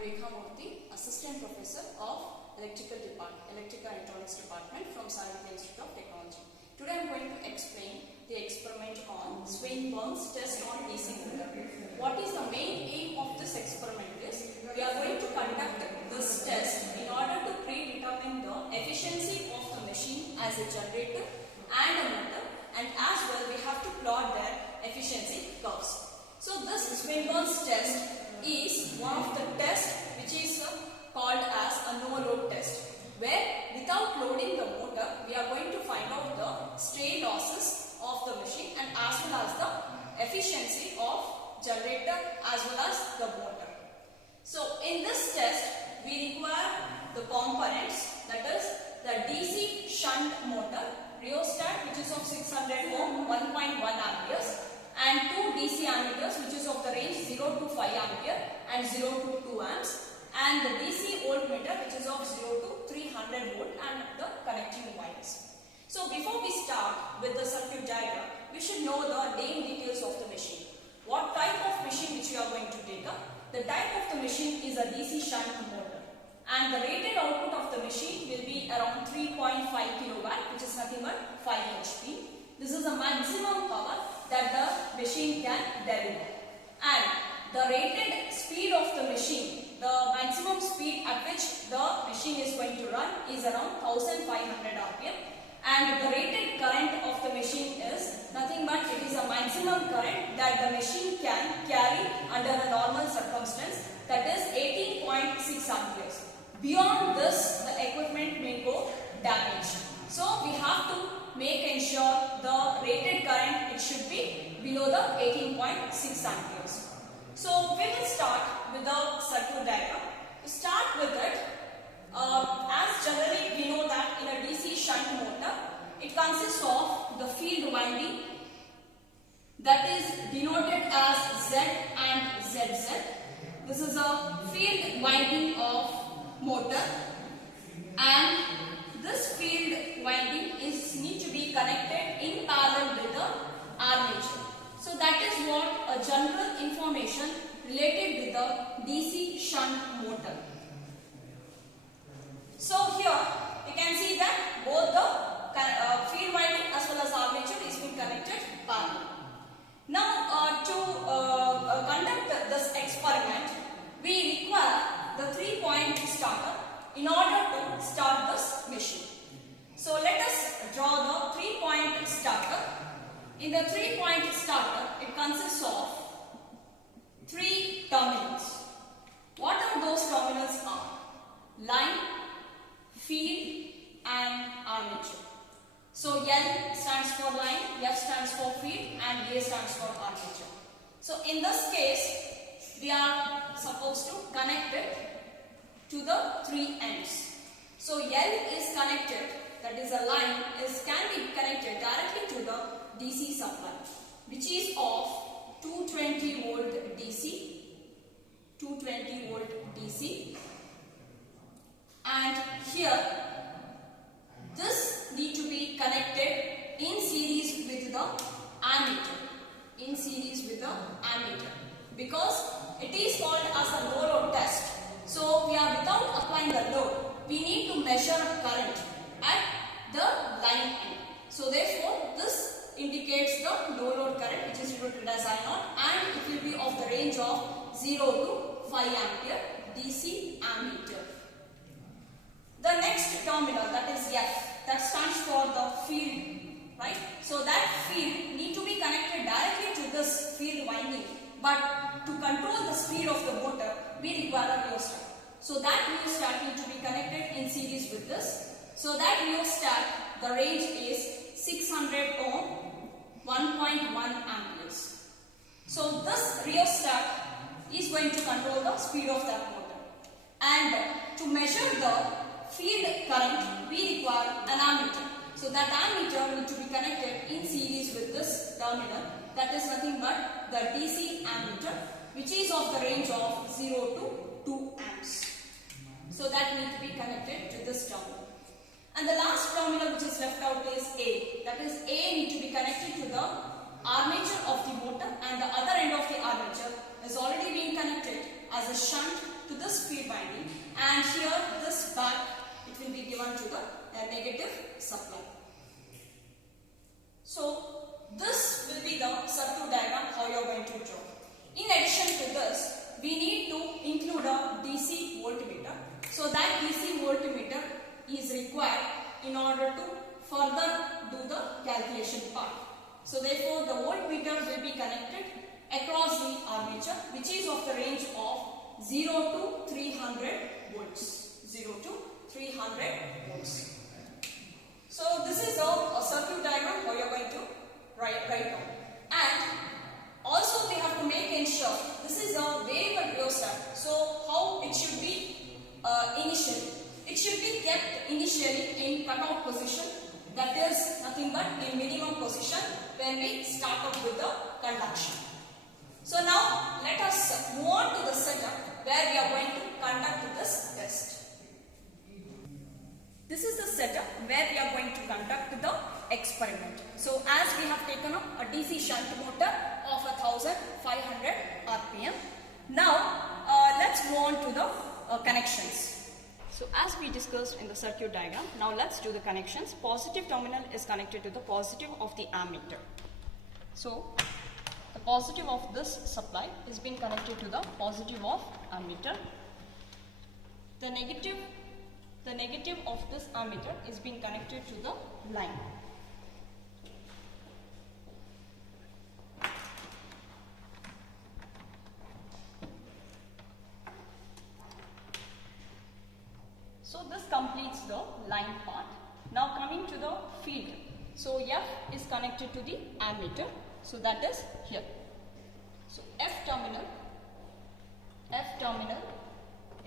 Rekha Murthy, Assistant Professor of Electrical and Electronics Department from Sarangi Institute of Technology. Today I am going to explain the experiment on Swinburne's test on DC motor. What is the main aim of this experiment is, we are going to conduct this test in order to predetermine the efficiency of the machine as a generator and a motor, and as well we have to plot their efficiency curves. So this Swinburne's test is one of the tests which is called as a no-load test, where without loading the motor we are going to find out the stray losses of the machine and as well as the efficiency of generator as well as the motor. So in this test we require the components, that is the DC shunt motor, rheostat which is of 600 ohm 1.1 amperes, and 2 DC ammeters which is of the range 0 to 5 ampere and 0 to 2 amps, and the DC voltmeter which is of 0 to 300 volt and the connecting wires. So before we start with the circuit diagram, we should know the name details of the machine. What type of machine which we are going to take up? The type of the machine is a DC shunt motor, and the rated output of the machine will be around 3.5 kilowatt, which is nothing but 5 HP. This is the maximum power that the machine can deliver, and the rated speed of the machine, the maximum speed at which the machine is going to run is around 1500 RPM, and the rated current of the machine is nothing but it is a maximum current that the machine can carry under a normal circumstance, that is 18.6 amperes. Beyond this, the equipment may go damaged. So we have to make ensure the rated current, it should be below the 18.6 amperes. So we will start with the circuit diagram. To start with it, as generally we know that in a DC shunt motor, it consists of the field winding, that is denoted as Z and ZZ. This is a field winding of motor, and this field winding need to be connected in parallel with the armature. So that is what a general information related with the DC shunt motor. So here you can see that both the field winding as well as armature is being connected parallel. Now to conduct this experiment, we require the 3-point starter in order to start this machine. So let us draw the 3-point starter. In the 3-point starter, it consists of 3 terminals. What are those terminals are? Line, field and armature. So L stands for line, F stands for field and A stands for armature. So in this case, we are supposed to connect it to the 3 ends. So L is connected, that is a line, can be connected directly to the DC supply, which is of 220 volt DC, 220 volt DC, and here this need to be connected in series with the ammeter, because it is called as a no load test. So we are without applying the load, we need to measure current at the line end. So therefore this indicates the no load current, which is denoted as I0, and it will be of the range of 0 to 5 ampere DC ammeter. The next terminal, that is F, that stands for the field, right? So that field need to be connected directly to this field winding, but to control the speed of the motor, we require a rheostat. So that rheostat need to be connected in series with this. So that rheostat, the range is 600 ohm 1.1 amperes. So this rheostat is going to control the speed of that motor. And to measure the field current, we require an ammeter. So that ammeter need to be connected in series with this terminal, that is nothing but the DC ammeter, which is of the range of 0 to 2 amps. So that need to be connected to this terminal. And the last terminal which is left out is A. That is A need to be connected to the armature of the motor, and the other end of the armature is already being connected as a shunt to this field winding, and here this back it will be given to the negative supply. So this will be the circuit diagram how you are going to draw. In addition to this, we need to include a DC voltmeter. So that DC voltmeter is required in order to further do the calculation part. So therefore the voltmeter will be connected across the armature, which is of the range of 0 to 300 volts. 0 to 300 volts. So this is a circuit diagram how you are going to write down. And also we have to make ensure this is a variable rheostat. So how it should be initially? It should be kept initially in cutout position, that is nothing but in minimum position when we start off with the conduction. So now let us move on to the setup where we are going to conduct this test. This is the setup where we are going to conduct the experiment. So as we have taken up a DC shunt motor of 1500 RPM. Now let's move on to the connections. So as we discussed in the circuit diagram, now let's do the connections. Positive terminal is connected to the positive of the ammeter. So the positive of this supply is being connected to the positive of ammeter. The negative of this ammeter is being connected to the line. So this completes the line part. Now coming to the field. So F is connected to the ammeter. So that is here. So F terminal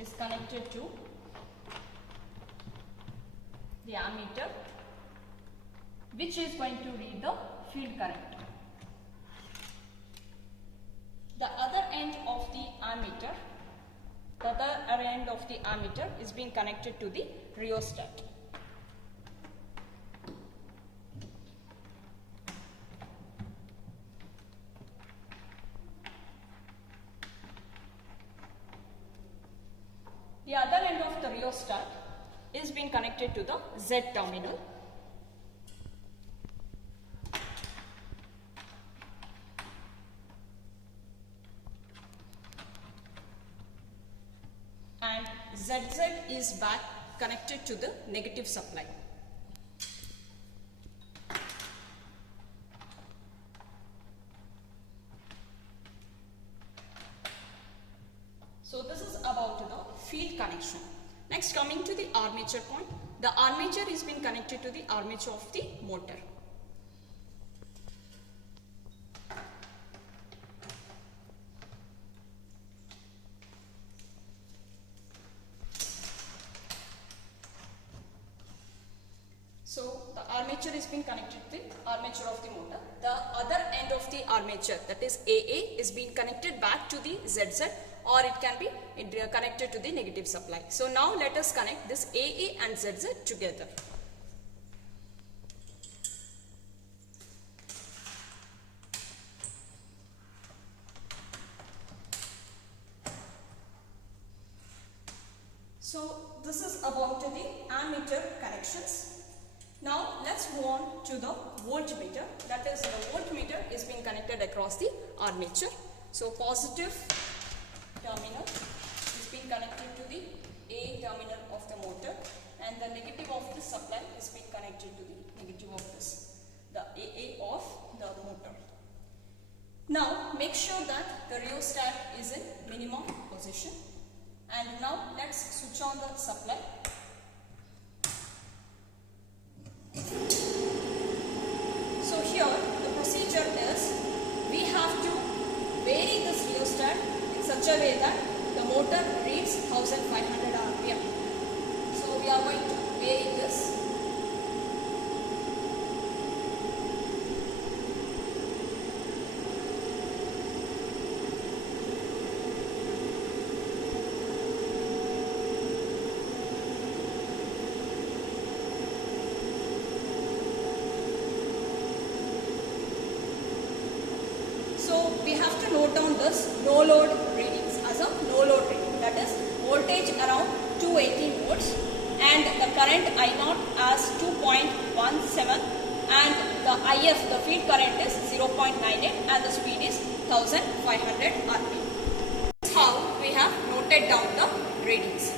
is connected to the ammeter, which is going to read the field current. The other end of the ammeter is being connected to the rheostat. The other end of the rheostat is being connected to the Z terminal. And ZZ is back connected to the negative supply. So this is about the field connection. Next, coming to the armature point, the armature is being connected to the armature of the motor. So the armature is being connected to the armature of the motor. The other end of the armature, that is AA, is being connected back to the ZZ, or it can be connected to the negative supply. So now let us connect this AA and ZZ together. So this is about the ammeter connections. Now let's move on to the voltmeter. That is, the voltmeter is being connected across the armature. So positive terminal is being connected to the A terminal of the motor, and the negative of this supply is being connected to the negative of this, the AA of the motor. Now make sure that the rheostat is in minimum position, and now let's switch on the supply. So here the procedure is, we have to vary this rheostat in such a way that the motor reads 1500 RPM. So we are going to vary this. So we have to note down this no load readings as a no load reading, that is 280 volts and the current I0 as 2.17 and the IF, the field current is 0.98 and the speed is 1500 rpm. This is how we have noted down the readings.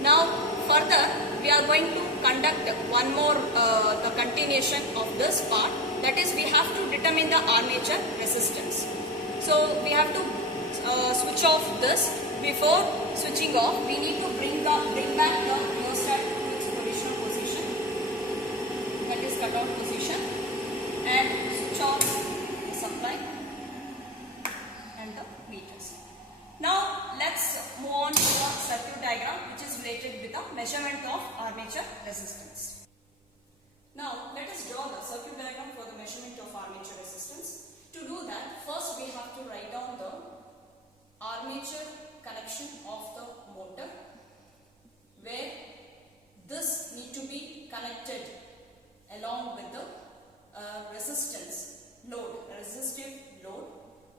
Now further we are going to conduct one more the continuation of this part, that is we have to determine the armature resistance. So we have to switch off this. Before switching off, we need to bring back the rheostat to its original position, that is cutout position, and switch off the supply and the meters. Now let's move on to the circuit diagram which is related with the measurement of armature resistance. Now let us draw the circuit diagram for the measurement of armature resistance. To do that, first we have to write down the armature connection of the motor, where this need to be connected along with the resistance load, resistive load,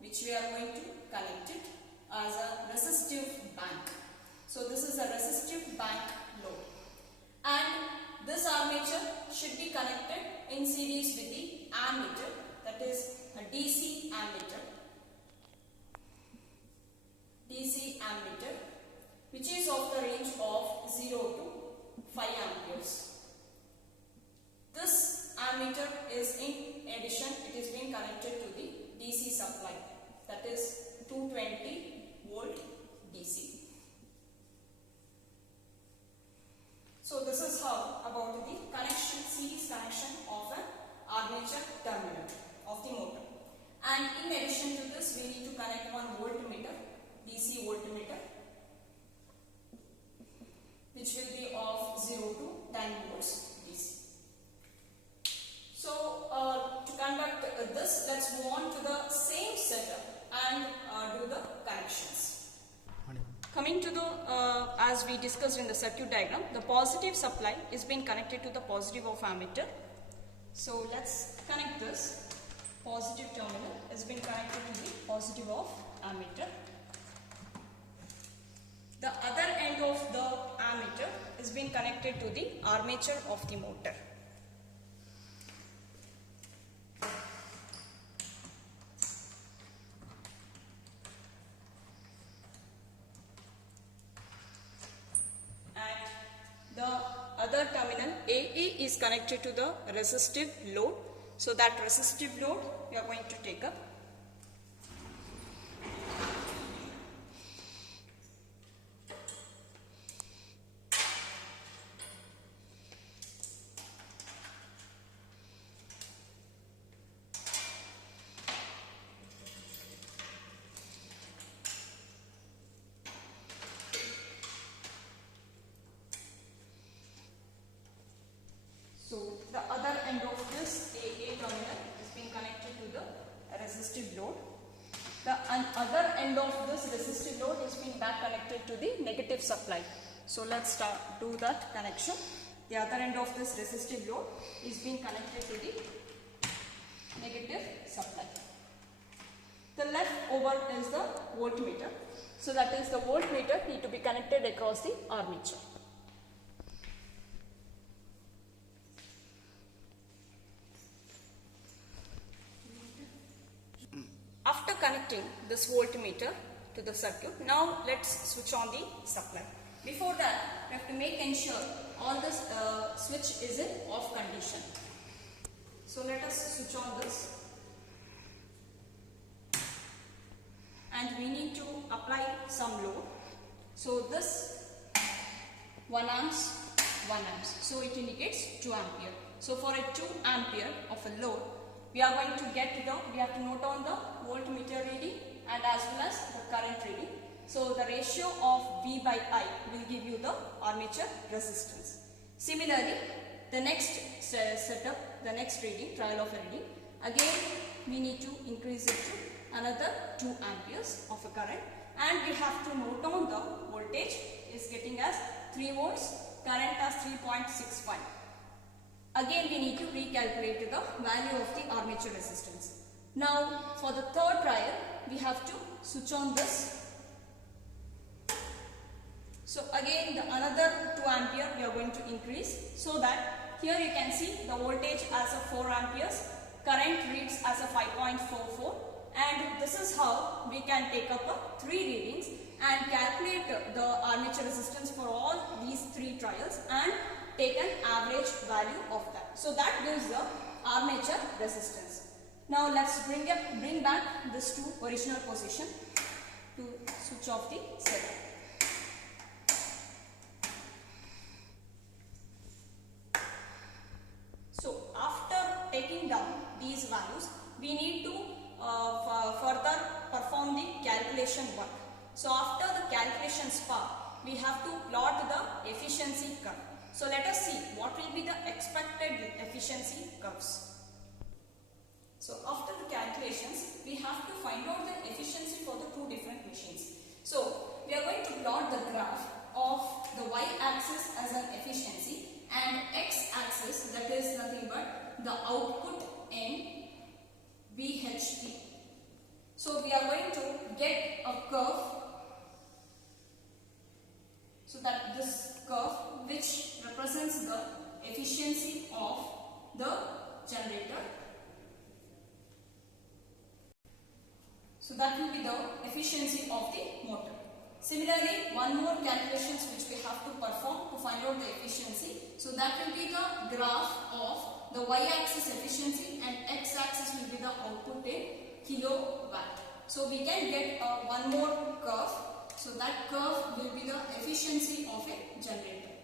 which we are going to connect it as a resistive bank. So this is a resistive bank load, and this armature should be connected in series with the ammeter, that is a DC ammeter, which is of the range of 0 to 5 amperes. This ammeter is in addition, it is being connected to the DC supply, that is 220 volt DC. So this is how about the connection, series connection of an armature terminal of the motor. And in addition to this, we need to connect one voltmeter, DC voltmeter, which will be of 0 to 10 volts DC. So to conduct this, let's move on to the same setup and do the connections. Coming to the, as we discussed in the circuit diagram, the positive supply is being connected to the positive of ammeter. So let's connect this. Positive terminal is being connected to the positive of ammeter. The other end of the ammeter is being connected to the armature of the motor. And the other terminal AE is connected to the resistive load. So that resistive load we are going to take up. So the other end of this AA terminal is being connected to the resistive load. The other end of this resistive load is being back connected to the negative supply. So let's do that connection. The other end of this resistive load is being connected to the negative supply. The left over is the voltmeter. So that is the voltmeter need to be connected across the armature. After connecting this voltmeter to the circuit, now let's switch on the supply. Before that, we have to make ensure all this switch is in off condition. So let us switch on this. And we need to apply some load. So this 1 amps, 1 amps. So it indicates 2 ampere. So for a 2 ampere of a load, we are going to we have to note on the voltmeter reading and as well as the current reading. So the ratio of V by I will give you the armature resistance. Similarly, the next setup, the next reading, trial of a reading, again we need to increase it to another 2 amperes of a current, and we have to note on the voltage is getting as 3 volts, current as 3.65. Again we need to recalculate the value of the armature resistance. Now for the third trial we have to switch on this So again the another 2 ampere we are going to increase, so that here you can see the voltage as a 4 amperes, current reads as a 5.44, and this is how we can take up a 3 readings and calculate the armature resistance for all these 3 trials and take an average value of that. So that gives the armature resistance. Now let's bring back this to original position to switch off the circuit. So after taking down these values, we need to further perform the calculation work. So after the calculations part, we have to plot the efficiency curve. So let us see what will be the expected efficiency curves. So after the calculations, we have to find out the efficiency for the 2 different machines. So we are going to plot the graph of the y-axis as an efficiency and x-axis, that is nothing but the output in VHP. So we are going to get a curve, so that this curve which represents the efficiency of the generator. So that will be the efficiency of the motor. Similarly, one more calculations which we have to perform to find out the efficiency. So that will be the graph of the y-axis efficiency and x-axis will be the output in kilowatt. So we can get one more curve. So that curve will be the efficiency of a generator.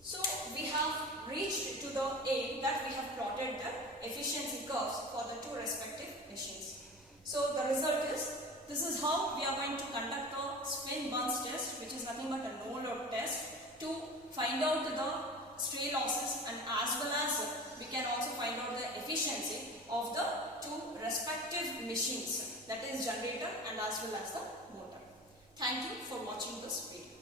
So we have reached to the aim that we have plotted the efficiency curves for the 2 respective machines. So the result is, this is how we are going to conduct a Swinburne's test, which is nothing but a no-load test, to find out the stray losses, and as well as we can also find out the efficiency of the 2 respective machines, that is generator and as well as the motor. Thank you for watching this video.